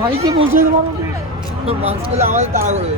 ভাইকে বসে দেবো মাস্ক পেলে আমাদের তাড়া করবে।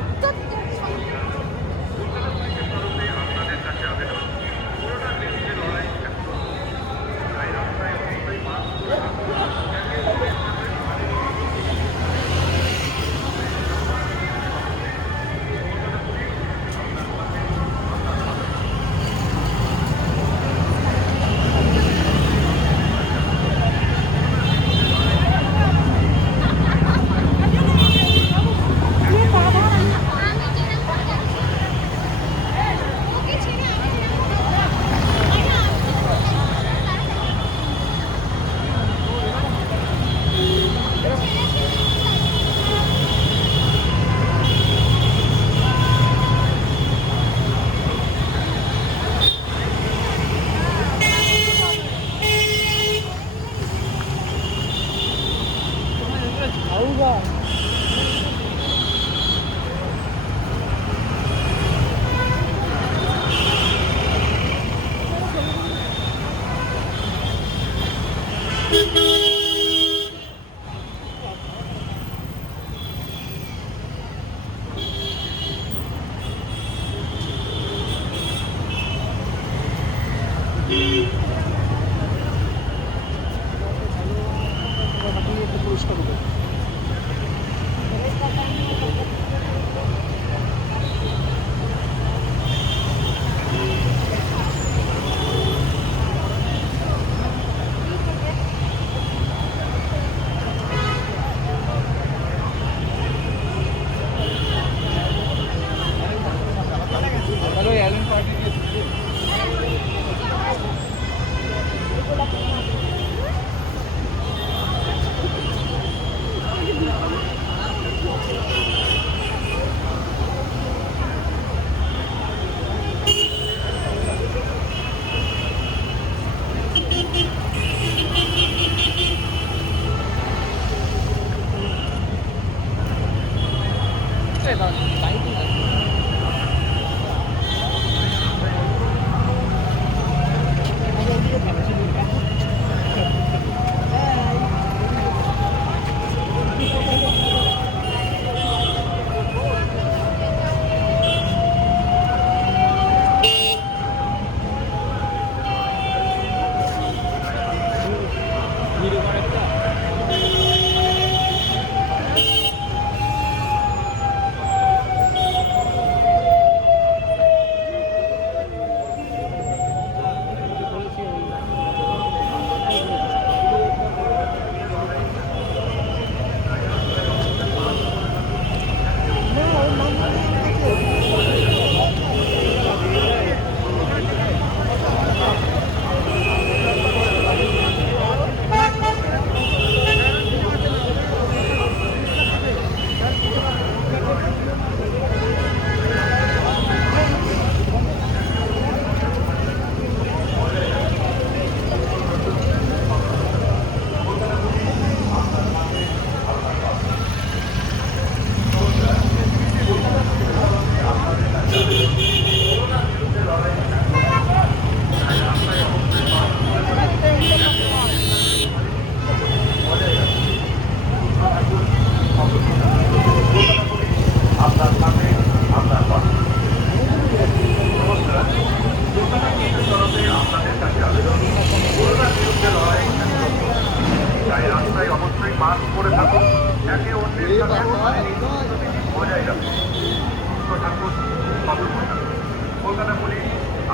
কলকাতা পুলিশ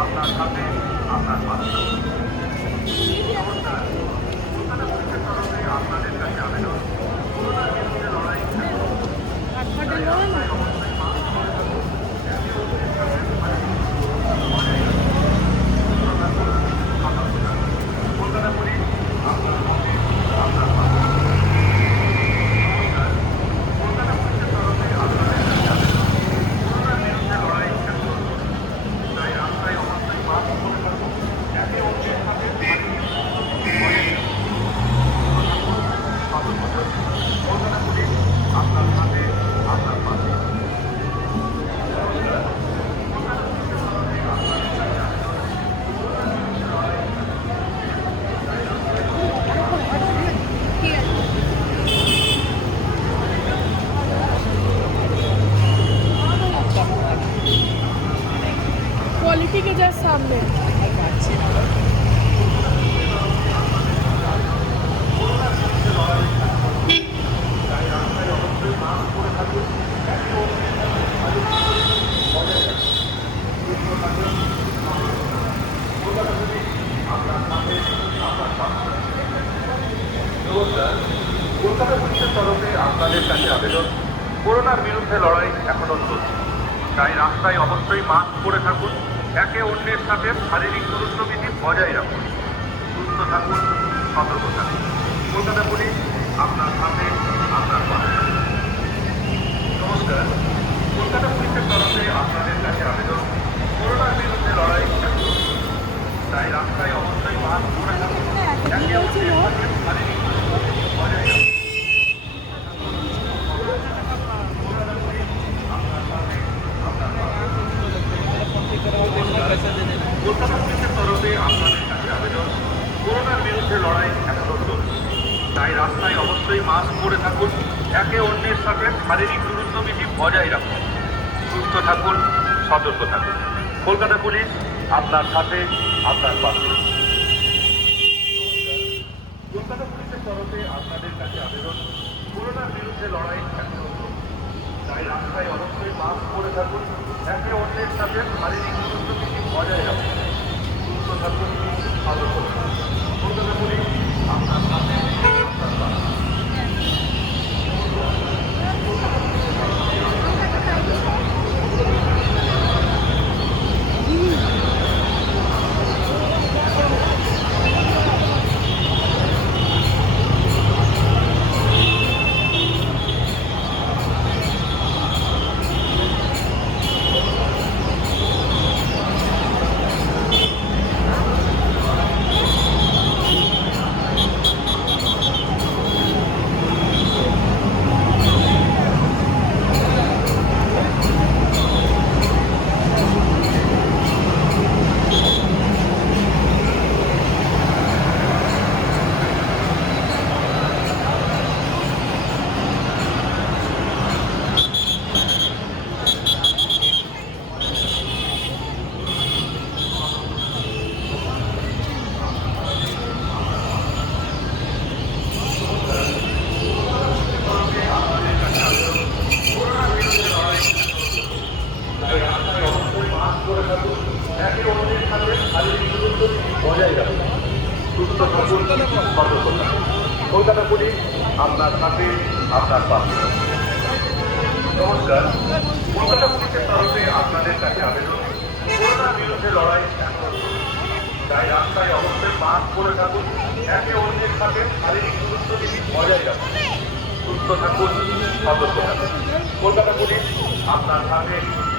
আপনার সাথে আপনার পাশে। কলকাতা পুলিশের তরফে আপনাদের কাছে আবেদন, করোনার বিরুদ্ধে লড়াই কলকাতা পুলিশ আপনার সাথে আপনার পাশে। নমস্কার, কলকাতা পুলিশের তরফে আপনাদের কাছে আবেদন। করোনার বিরুদ্ধে লড়াই এখনো চলছে, তাই রাস্তায় অবশ্যই মাস্ক পরে থাকুন। একে অন্যের সাথে শারীরিক দূরত্ব বিধি বজায় রাখুন। সুস্থ থাকুন, সতর্ক থাকুন। কলকাতা পুলিশ আপনার সাথে, আপনার পাশে। নমস্কার, কলকাতা পুলিশের তরফে আপনাদের কাছে আবেদন। করোনার বিরুদ্ধে লড়াই এখনো চলছে, তাই রাস্তায় অবশ্যই মাস্ক পরে থাকুন। একে অন্যের সাথে শারীরিক দূরত্ব বিধি বজায় রাখুন। কলকাতা পুলিশের তরফে আপনাদের কাছে আবেদন। করোনার বিরুদ্ধে লড়াই এখনো চলছে, তাই রাস্তায় অবশ্যই মাস্ক পরে থাকুন। একে অন্যের সাথে শারীরিক দূরত্ব বিধি বজায় রাখুন। সুস্থ থাকুন, সতর্ক থাকুন। কলকাতা পুলিশ আপনার সাথে, আপনার পাশে। কলকাতা পুলিশের তরফে আপনাদের কাছে আবেদন। করোনার বিরুদ্ধে লড়াই এখনো চলছে, তাই রাস্তায় অবশ্যই মাস্ক পরে থাকুন। একে অন্যের সাথে শারীরিক দূরত্ব বিধি বজায় রাখুন। সুস্থ থাকুন, সতর্ক থাকুন। কলকাতা পুলিশ আপনার সাথে, আপনার পাশে। একে অন্যের সাথে শারীরিক দূরত্ব বজায় রাখুন। সুস্থ থাকুন, সতর্ক থাকুন। কলকাতা পুলিশ আপনার সাথে, আপনার পাশে। নমস্কার, কলকাতা পুলিশের তরফে আপনাদের কাছে আবেদন। করোনার বিরুদ্ধে লড়াই এখনো চলছে, তাই রাস্তায় অবশ্যই মাস্ক পরে থাকুন। একে অন্যের সাথে শারীরিক দূরত্ব বিধি বজায় রাখুন। সুস্থ থাকুন, সতর্ক থাকুন। কলকাতা পুলিশ আপনার সাথে,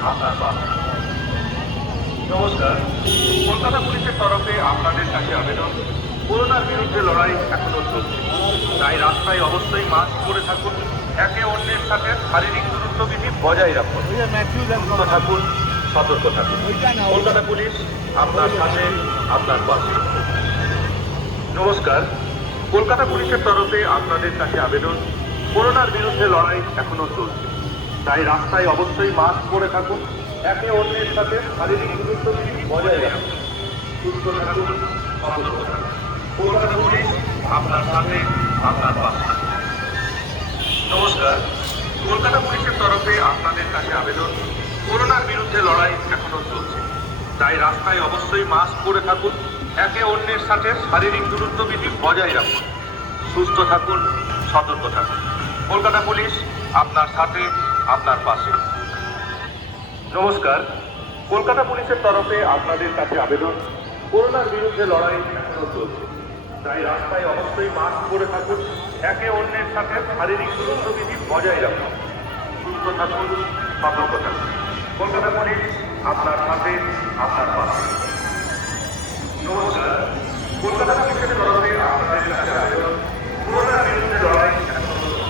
আপনার পাশে। নমস্কার, কলকাতা পুলিশের তরফে আপনাদের কাছে আবেদন। করোনার বিরুদ্ধে লড়াই এখনো চলছে, তাই রাস্তায় অবশ্যই মাস্ক পরে থাকুন। একে অন্যের সাথে শারীরিক দূরত্ব বিধি বজায় রাখুন। সুস্থ থাকুন, সতর্ক থাকুন। কলকাতা পুলিশ আপনার সাথে, আপনার পাশে। নমস্কার, কলকাতা পুলিশের তরফে আপনাদের কাছে আবেদন। করোনার বিরুদ্ধে লড়াই এখনো চলছে, তাই রাস্তায় অবশ্যই মাস্ক পরে থাকুন। একে অন্যের সাথে শারীরিক দূরত্ব বিধি বজায় রাখুন। সুস্থ থাকুন, সতর্ক থাকুন। কলকাতা পুলিশ আপনার সাথে, আপনার পাশে। নমস্কার, কলকাতা পুলিশের তরফে আপনাদের কাছে আবেদন। করোনার বিরুদ্ধে লড়াই এখনো চলছে, তাই রাস্তায় অবশ্যই মাস্ক পরে থাকুন। একে অন্যের সাথে শারীরিক দূরত্ব বিধি বজায় রাখুন। সুস্থ থাকুন, সতর্ক থাকুন। কলকাতা পুলিশ আপনার সাথে, আপনার পাশে। নমস্কার, কলকাতা পুলিশের তরফে আপনাদের কাছে আবেদন। করোনার বিরুদ্ধে লড়াই এখনো চলছে, তাই রাস্তায় অবশ্যই মাস্ক পরে থাকুন। একে অন্যের সাথে শারীরিক দূরত্ব বিধি বজায় রাখুন। সুস্থ থাকুন, সতর্ক থাকুন। কলকাতা পুলিশ আপনার সাথে, আপনার পাশে। নমস্কার, কলকাতা পুলিশের তরফে আপনাদের কাছে আবেদন। করোনার বিরুদ্ধে লড়াই এখনো চলছে,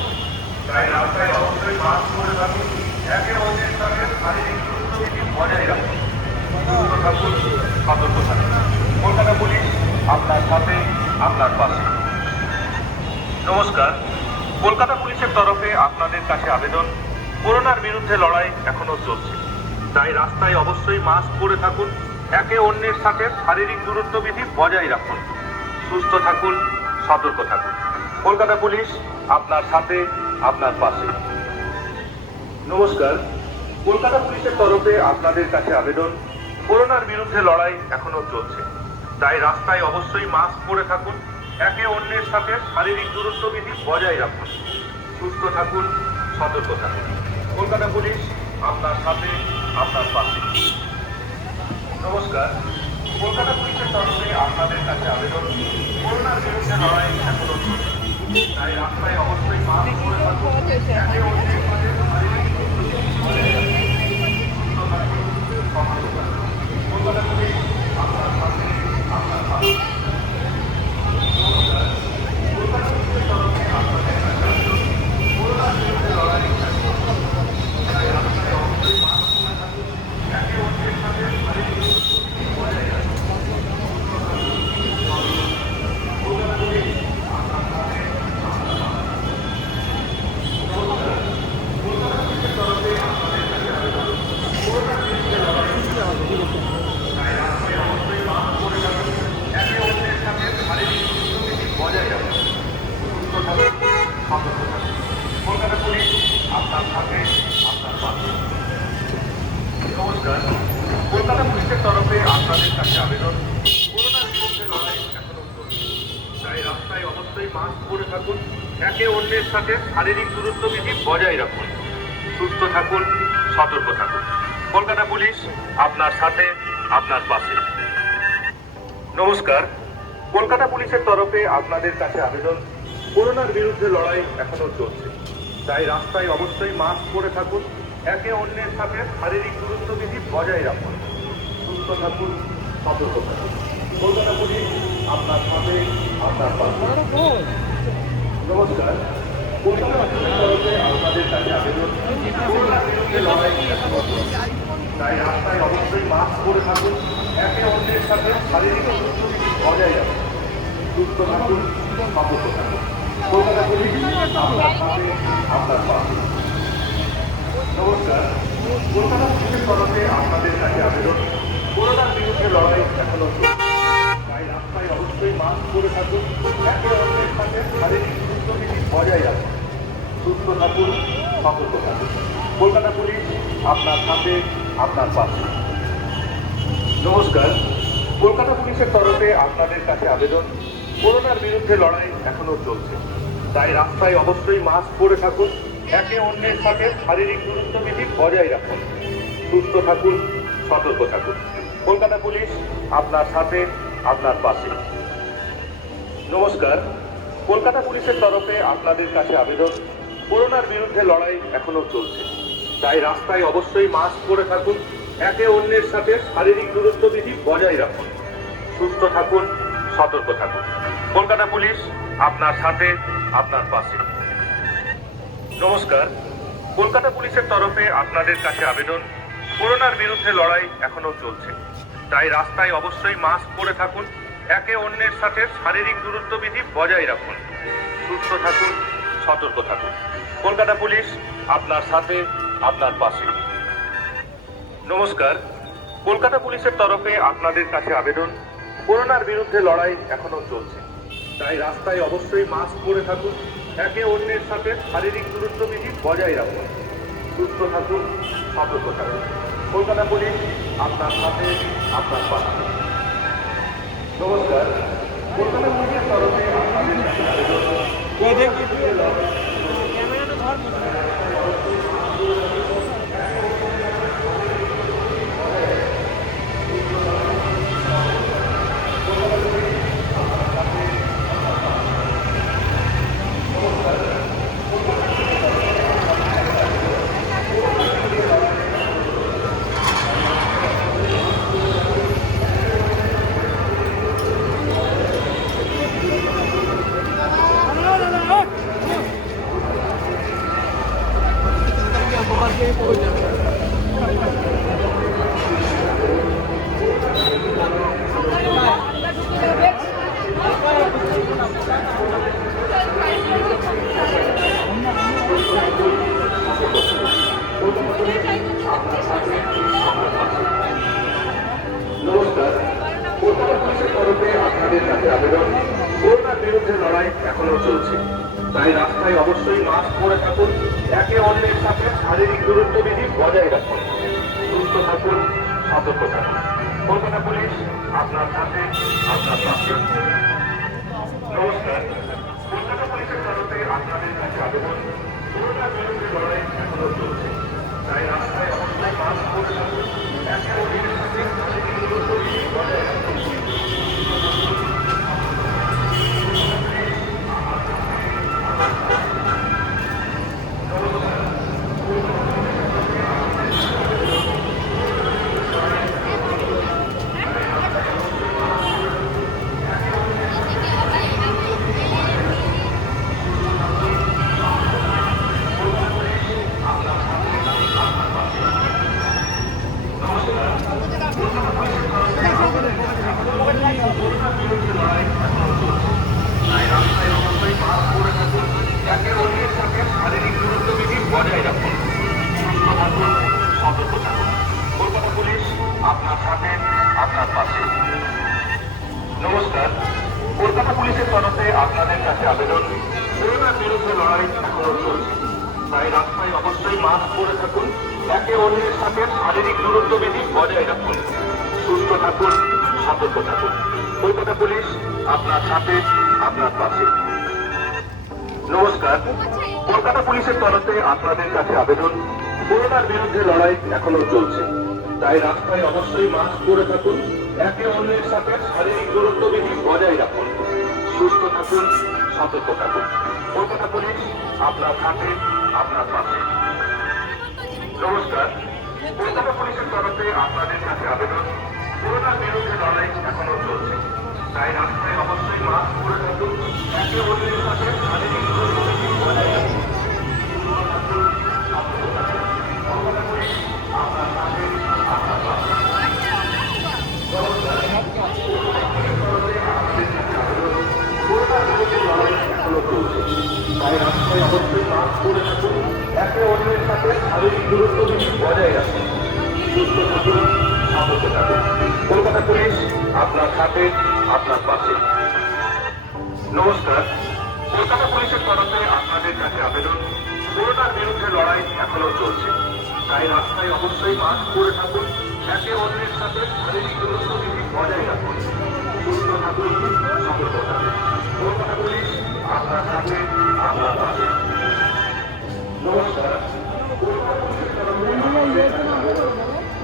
তাই রাস্তায় অবশ্যই মাস্ক পরে থাকুন। একে অন্যের সাথে শারীরিক দূরত্ব বিধি বজায় রাখুন। সুস্থ থাকুন, সতর্ক থাকুন। কলকাতা পুলিশ আপনার সাথে, আপনার পাশে। নমস্কার, কলকাতা পুলিশের তরফে আপনাদের কাছে আবেদন। করোনার বিরুদ্ধে লড়াই এখনো চলছে, তাই রাস্তায় অবশ্যই মাস্ক পরে থাকুন। একে অন্যের সাথে শারীরিক দূরত্ব বিধি বজায় রাখুন। সুস্থ থাকুন, সতর্ক থাকুন। কলকাতা পুলিশ আপনার সাথে, আপনার পাশে। নমস্কার, কলকাতা পুলিশের তরফে আপনাদের কাছে আবেদন। করোনার বিরুদ্ধে লড়াই এখনো চলছে, তাই রাস্তায় অবশ্যই মাস্ক পরে থাকুন। একে অন্যের সাথে শারীরিক দূরত্ব বিধি বজায় রাখুন। সুস্থ থাকুন, সতর্ক থাকুন। কলকাতা পুলিশ আপনার সাথে, আপনার পাশে। নমস্কার, কলকাতা পুলিশের তরফে আপনাদের কাছে আবেদন, করোনার বিরুদ্ধে লড়াই এখনো চলছে। তাই রাস্তায় অবশ্যই মাস্ক পরে থাকুন। একে অন্যের সাথে শারীরিক দূরত্ব বজায় রাখুন। সুস্থ থাকুন, সতর্ক থাকুন। কলকাতা পুলিশ আপনার সাথে, আপনার পাশে। নমস্কার, কলকাতা পুলিশের তরফে আপনাদের কাছে আবেদন, করোনার বিরুদ্ধে লড়াই এখনো চলছে। তাই রাস্তায় অবশ্যই মাস্ক পরে থাকুন। একে অন্যের সাথে শারীরিক দূরত্ব বজায় রাখুন। কলকাতা পুলিশ আপনার সাথে, আপনার পাশে। নমস্কার, কলকাতা পুলিশের তরফে আপনাদের কাছে আবেদন, করোনার বিরুদ্ধে লড়াই তাই রাস্তায় অবশ্যই মাস্ক পরে থাকুন। একে অন্যের সাথে শারীরিক দূরত্ব বজায় রাখুন। সুস্থ থাকুন, সতর্ক থাকুন। কলকাতা পুলিশ আপনার সাথে, আপনার পাশে। নমস্কার, কলকাতা পুলিশের তরফে আপনাদের কাছে আবেদন, করোনার বিরুদ্ধে লড়াই এখনো চলছে। তাই রাস্তায় অবশ্যই মাস্ক পরে থাকুন। একে অন্যের সাথে শারীরিক দূরত্ব বিধি বজায় রাখুন। সুস্থ থাকুন, সতর্ক থাকুন। কলকাতা পুলিশ আপনার সাথে, আপনার পাশে। নমস্কার, কলকাতা পুলিশের তরফে আপনাদের কাছে আবেদন, করোনার বিরুদ্ধে লড়াই এখনো চলছে। তাই রাস্তায় অবশ্যই মাস্ক পরে থাকুন। একে অন্যের সাথে শারীরিক দূরত্ব বিধি বজায় রাখুন। সুস্থ থাকুন, সতর্ক থাকুন। কলকাতা পুলিশ আপনার সাথে, আপনার পাশে। নমস্কার, কলকাতা পুলিশের তরফে আপনাদের কাছে আবেদন, করোনার বিরুদ্ধে লড়াই এখনো চলছে। তাই রাস্তায় অবশ্যই মাস্ক পরে থাকুন। একে অন্যের সাথে শারীরিক দূরত্ব বিধি বজায় রাখুন। সুস্থ থাকুন, সতর্ক থাকুন। কলকাতা পুলিশ আপনার সাথে, আপনার পাশে। নমস্কার, কলকাতা পুলিশের তরফে আপনাদের কাছে আবেদন, করোনার বিরুদ্ধে লড়াই এখনো চলছে। তাই রাস্তায় অবশ্যই মাস্ক পরে থাকুন। একে অন্যের সাথে শারীরিক দূরত্ব বিধি বজায় রাখুন। সুস্থ থাকুন, সতর্ক থাকুন। কলকাতা পুলিশ আপনার সাথে, আপনার পাশে। নমস্কার, কলকাতা পুলিশের তরফে আপনাদের কাছে আবেদন, করোনার বিরুদ্ধে লড়াই এখনো চলছে। তাই রাস্তায় অবশ্যই মাস্ক পরে থাকুন। একে অন্যের সাথে শারীরিক দূরত্ব বিধি বজায় রাখুন। সুস্থ থাকুন, সতর্ক থাকুন। কলকাতা পুলিশ আপনার সাথে, আপনার পাশে। নমস্কার, কলকাতা পুলিশের তরফে আপনাদের কাছে আবেদন, করোনার বিরুদ্ধে লড়াই এখনো চলছে। তাই রাস্তায় অবশ্যই মাস্ক পরে থাকুন। একে অন্যের সাথে শারীরিক দূরত্ব বিধি বজায় রাখুন। সুস্থ থাকুন, সতর্ক থাকুন। কলকাতা পুলিশ আপনার সাথে, আপনার পাশে। নমস্কার, কলকাতা পুলিশের তরফে আপনাদের কাছে আবেদন, করোনার বিরুদ্ধে লড়াই এখনো চলছে। তাই রাস্তায় অবশ্যই মাস্ক পরে থাকুন। একে অন্যের সাথে শারীরিক দূরত্ব বিধি বজায় রাখুন। সুস্থ থাকুন, সতর্ক থাকুন। কলকাতা পুলিশ আপনার সাথে, আপনার পাশে। নমস্কার, কলকাতা পুলিশের তরফে আপনাদের কাছে আবেদন, করোনার বিরুদ্ধে লড়াই এখনো চলছে। তাই রাস্তায় অবশ্যই মাস্ক পরে থাকুন। একে অন্যের সাথে শারীরিক দূরত্ব বিধি বজায় রাখুন। সুস্থ থাকুন, সতর্ক থাকুন। কলকাতা পুলিশ আপনার সাথে, আপনার পাশে। নমস্কার, কলকাতা পুলিশের তরফে আপনাদের কাছে আবেদন, নমস্কার, কলকাতা পুলিশের তরফে আপনাদের কাছে আবেদন, করোনার বিরুদ্ধে লড়াই এখনো চলছে। তাই রাস্তায় অবশ্যই মাস্ক পরে থাকুন। একে অন্যের সাথে শারীরিক দূরত্ব বিধি বজায় রাখুন। সুস্থ থাকুন, সতর্ক থাকুন। কলকাতা পুলিশ আপনার সাথে, আপনার পাশে। নমস্কার। আপনাদের কাছে আবেদন, করোনার বিরুদ্ধে লড়াই এখনো চলছে, তাই রাস্তায় অবশ্যই মাস্ক পরে থাকুন, একে অন্যের সাথে শারীরিক দূরত্ব বিধি বজায় রাখুন, সুস্থ থাকুন, সতর্ক থাকুন। কলকাতা পুলিশ আপনার সাথে, আপনার পাশে। নমস্কার, কলকাতা পুলিশের তরফে আপনাদের কাছে আবেদন, করোনার বিরুদ্ধে লড়াই এখনো চলছে, তাই রাস্তায় অবশ্যই মাস্ক পরে থাকুন, একে অন্যের সাথে শারীরিক দূরত্ব বিধি বজায় রাখুন, সুস্থ থাকুন, সতর্ক থাকুন। কলকাতা পুলিশ আপনার সাথে, আপনার পাশে। নমস্কার, কলকাতা পুলিশের তরফে আপনাদের কাছে আবেদন, করোনার বিরুদ্ধে লড়াই এখনো চলছে, তাই রাস্তায় অবশ্যই মাস্ক পরে থাকুন, একে অন্যের সাথে শারীরিক দূরত্ব বিধি বজায় রাখুন, সুস্থ থাকুন, সতর্ক থাকুন। কলকাতা পুলিশ আপনার সাথে, আপনার পাশে। নমস্কার, করোনার বিরুদ্ধে লড়াই এখনো চলছে, তাই রাস্তায় অবশ্যই মাস্ক পরে থাকুন, একে অন্যের সাথে শারীরিক দূরত্ব বিধি বজায় রাখুন, সুস্থ থাকুন, সতর্ক থাকুন। কলকাতা পুলিশ আপনার সাথে, আপনার পাশে। নমস্কার, কলকাতা পুলিশের তরফে আপনাদের কাছে আবেদন, করোনার বিরুদ্ধে লড়াই এখনো চলছে, তাই রাস্তায় অবশ্যই মাস্ক পরে থাকুন, একে অন্যের সাথে শারীরিক দূরত্ব বিধি বজায় রাখুন, সুস্থ থাকুন, সতর্ক থাকুন। কলকাতা পুলিশ আপনার সাথে, আপনার পাশে। নমস্কার, কলকাতা পুলিশের তরফে আপনাদের কাছে আবেদন,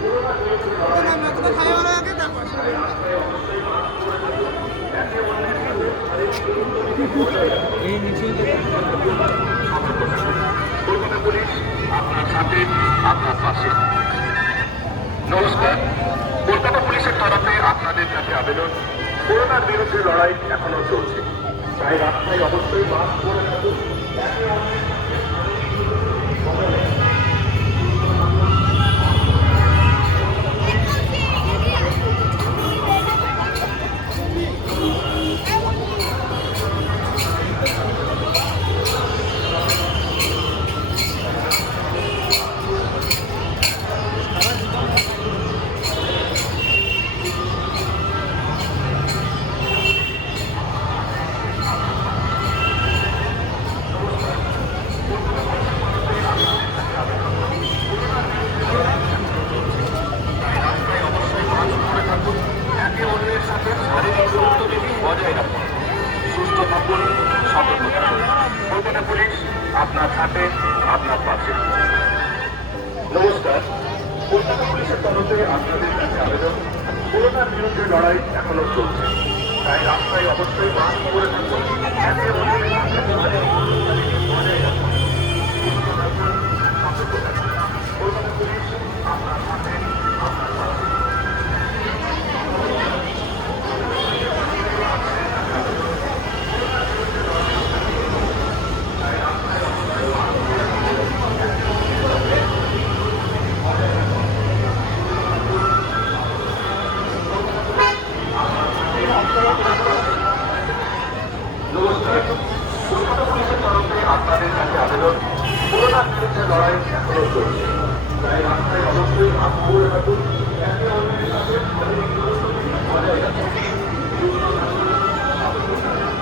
করোনার বিরুদ্ধে লড়াই এখনো চলছে, তাই রাস্তায় অবশ্যই মাস্ক পরে থাকুন, একে অন্যের সাথে শারীরিক দূরত্ব বিধি বজায় রাখুন, সতর্ক থাকুন। কলকাতা পুলিশ আপনার সাথে, আপনার পাশে। নমস্কার, কলকাতা পুলিশের তরফে আপনাদের কাছে আবেদন, করোনার বিরুদ্ধে লড়াই এখনো চলছে, তাই রাস্তায় অবশ্যই মাস্ক পরে থাকুন, একে অন্যের সাথে শারীরিক দূরত্ব বিধি বজায় রাখুন। একে অন্যের সাথে শারীরিক দূরত্ব বিধি বজায় রাখুন, সুস্থ থাকুন, সতর্ক থাকুন। কলকাতা পুলিশ আপনার সাথে, আপনার পাশে। নমস্কার, কলকাতা পুলিশের তরফে আপনাদের কাছে আবেদন, করোনার বিরুদ্ধে লড়াই এখনো চলছে, তাই রাস্তায় অবশ্যই মাস্ক পরে থাকুন, একে অন্যের সাথে শারীরিক দূরত্ব বিধি বজায় রাখুন, সুস্থ থাকুন, সতর্ক থাকুন। কলকাতা পুলিশ আপনার সাথে, আপনার পাশে। নমস্কার, কলকাতা পুলিশের তরফে আপনাদের কাছে আবেদন, করোনার বিরুদ্ধে লড়াই এখনো চলছে, তাই রাস্তায় অবশ্যই মাস্ক পরে থাকুন, একে অন্যের সাথে শারীরিক দূরত্ব বিধি বজায় রাখুন, সুস্থ থাকুন, সতর্ক থাকুন।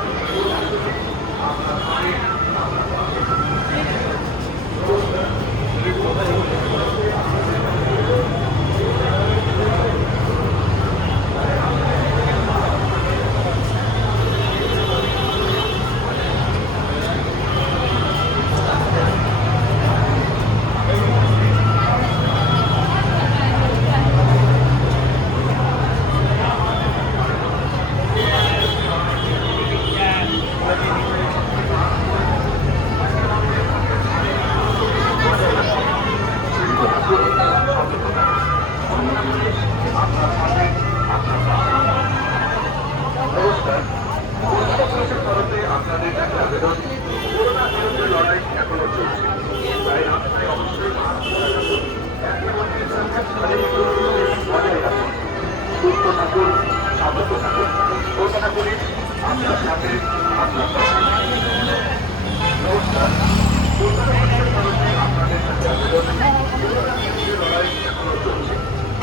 কলকাতা পুলিশ আপনার সাথে, আপনার পাশে। নমস্কার, কলকাতা পুলিশের তরফে আপনাদের কাছে আবেদন, নমস্কার, কলকাতা পুলিশের তরফে আপনাদের কাছে আবেদন, করোনার বিরুদ্ধে লড়াই এখনো চলছে, তাই রাস্তায় অবশ্যই মাস্ক পরে থাকুন, একে অন্যের সাথে শারীরিক দূরত্ব বিধি বজায় রাখুন, সুস্থ থাকুন, সতর্ক থাকুন। কলকাতা পুলিশ আপনার সাথে, আপনার পাশে। নমস্কার, কলকাতা পুলিশের তরফে আপনাদের কাছে আবেদন, করোনার বিরুদ্ধে লড়াই এখনো চলছে,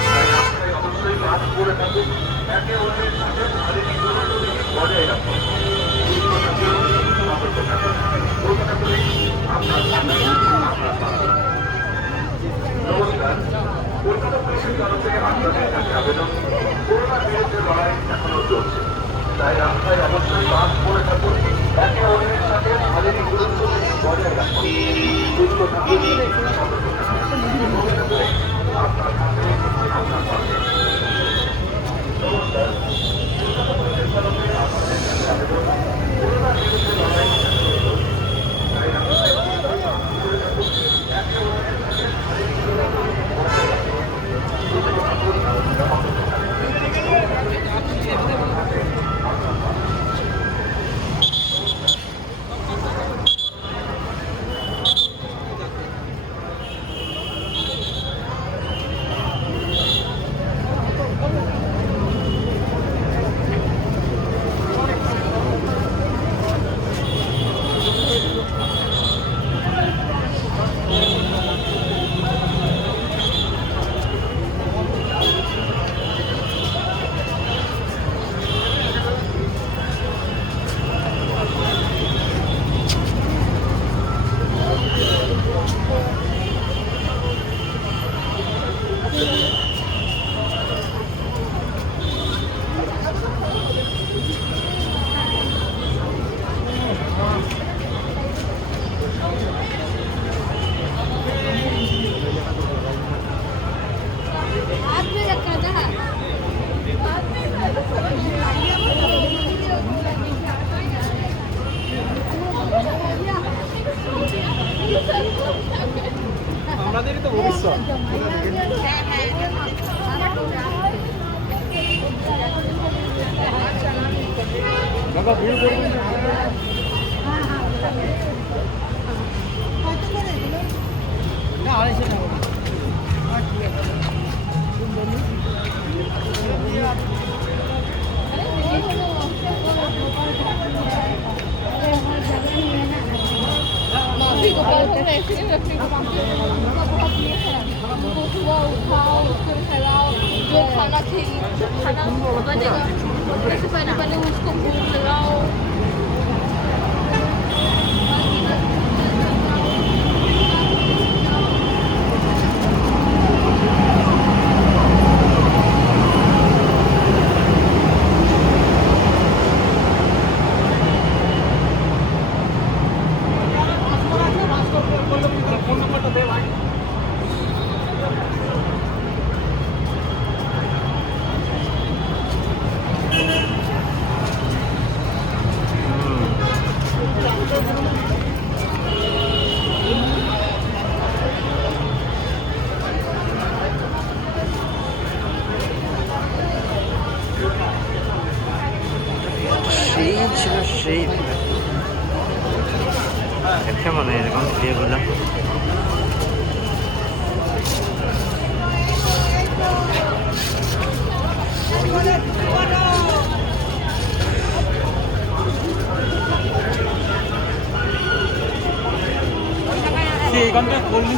তাই রাস্তায় অবশ্যই মাস্ক পরে থাকুন, একে অন্যের সাথে শারীরিক দূরত্ব বিধি বজায় রাখুন, সুস্থ থাকুন, প্রশাসনের কাছে আবেদন, করোনা বিরুদ্ধে লড়াই এখনো চলছে। তাই রাস্তায় অবশ্যই মাস্ক পরে থাকুন, একে অন্যের সাথে শারীরিক দূরত্ব বজায় রাখুন, সুস্থ থাকুন, সতর্ক থাকুন। মনে রাখবেন, আপনার হাতে আপনার পাশে। নমস্কার। করোনা বিরুদ্ধে লড়াই এখনো চলছে। তাই রাস্তায় অবশ্যই মাস্ক পরে থাকুন, একে অন্যের সাথে শারীরিক দূরত্ব বজায় রাখুন, সুস্থ থাকুন, সতর্ক থাকুন। আমাদেরই তো ভবিষ্যৎ। বাবা ভিড় করবেন না, 250 টাকা। अभी गोपाल भोग में ऐसे नहीं रखने को बाकी उनका बहुत ये है उनको सुबह उठाओ फिर खिलाओ जो खाना खाना बनेगा उससे पहले पहले उसको भूख लगाओ সেই ছিল সেই দেখে মনে হয় এরকম ভিডিওগুলো এইখানটা করলি